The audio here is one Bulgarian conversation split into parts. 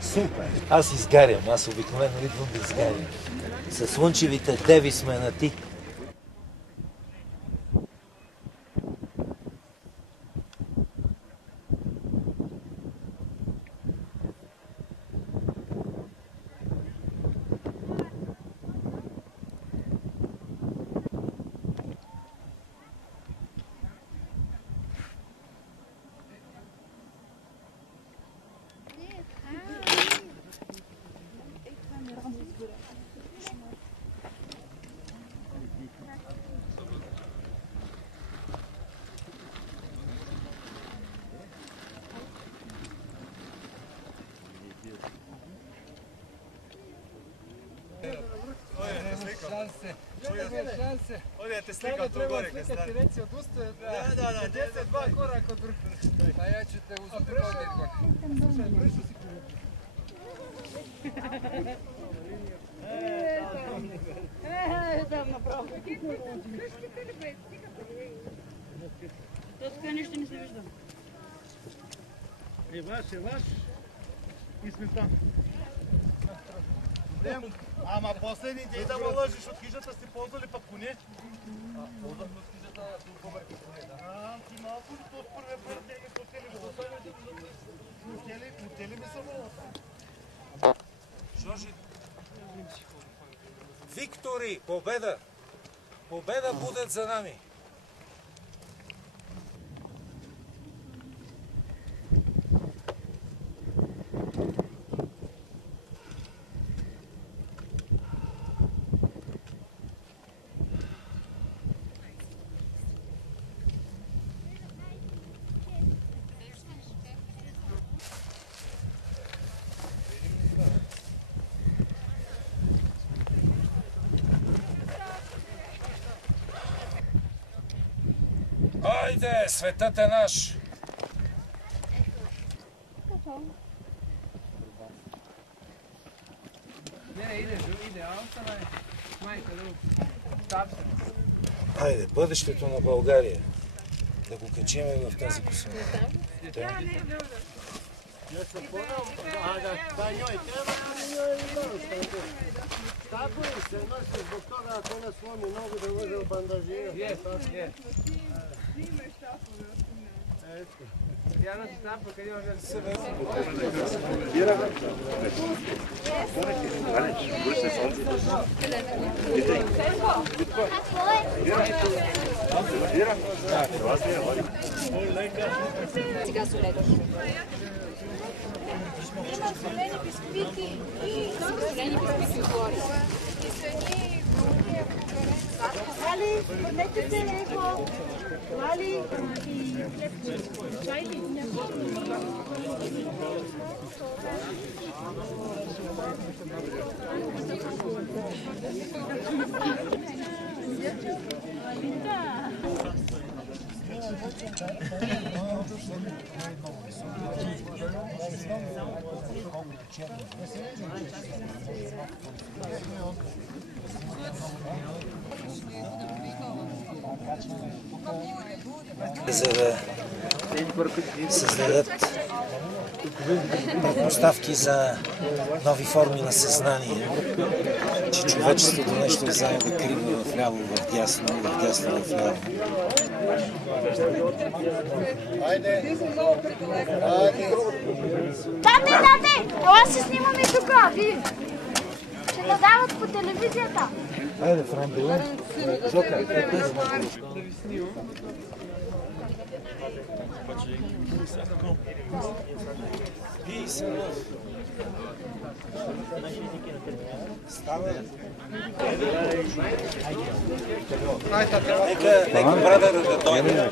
Супер! Аз изгарям, аз обикновено идвам да изгарям. С слънчевите деви сме на ти. Ovdje te slikam tu gore kad stane. Reci, odustaje da 52 koraka od vrha. Pa ja ću te uzeti ovdje gore. Там направо. Тук нещо не се вижда. Елаш и сме там. Ама после не дей да ме лъжиш, от хижата сте ползвали пък коне. Ползваме от хижата до бъбърки коне, да. Ти малко ли то от първия път не хотели? Хотели ми са много. Жоржи! Виктори! Победа! Победа будят за нами! Айде, светът е наш! Айде, бъдещето на България. Да го качиме в тази посока. Tako je se nosi zbog toga ako ona slomi nogu da može bandažirati. Ima štapove osnovne. Ja nosim štapove kad još Сега са ледош. Имам солени бисквити и Солени бисквити отгоре. Али, поднете се леко. Али и чай ли? За да създадат предпоставки за нови форми на съзнание, че човечеството нещо взема да кривне в ляво, в дясно, в ляво. Тате! Ела се снимаме тук, види! Ще го дават по телевизията. Айде, Франко, Жока, Нека брадъра да дойде.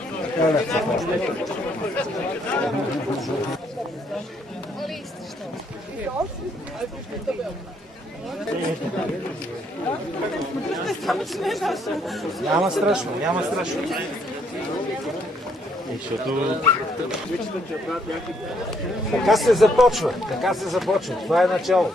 Няма страшно, няма страшно. Така се започва, така се започва. Това е начало.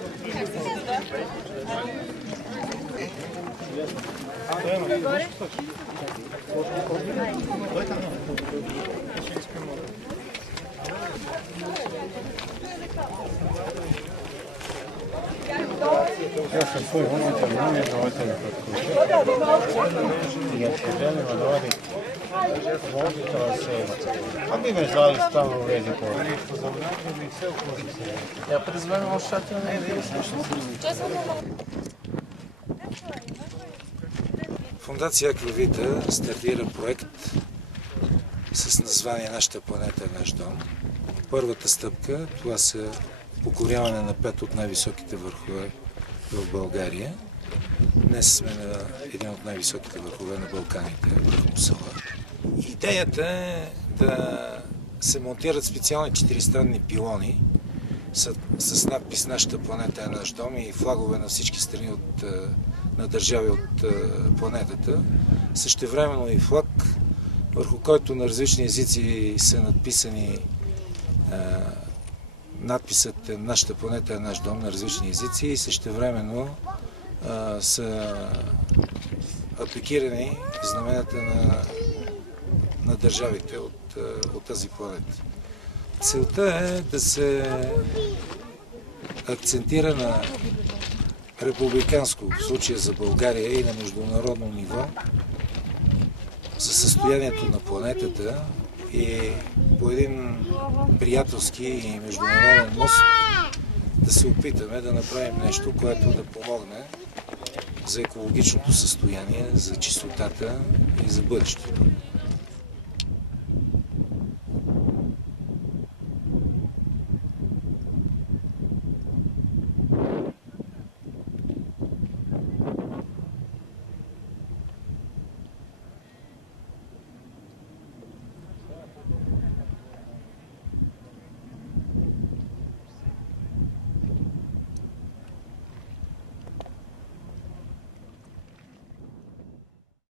Ja sam svoj unutar namjer da ostavim kod kuće. Jer se želim odvoditi voditelja sela. A bi me zvali stalno u vezi povijek. Ja prezvem ovo šatio ne vidim. Фундация Аквавита стартира проект с название "Нашата планета е наш дом". Първата стъпка, това са покоряване на 5 от най-високите върхове в България. Днес сме на един от най-високите върхове на Балканите, върх Мусала. Идеята е да се монтират специални 4-странни пилони с надпис "Нашата планета е наш дом" и флагове на всички страни на държави от планетата. Същевременно и флаг, върху който на различни езици са надписани надписът "Нашата планета е наш дом" на различни езици и същевременно са апликирани знамената на държавите от тази планета. Целта е да се акцентира на републиканско, в случая за България, и на международно ниво за състоянието на планетата и по един приятелски и международен мост да се опитаме да направим нещо, което да помогне за екологичното състояние, за чистотата и за бъдещето.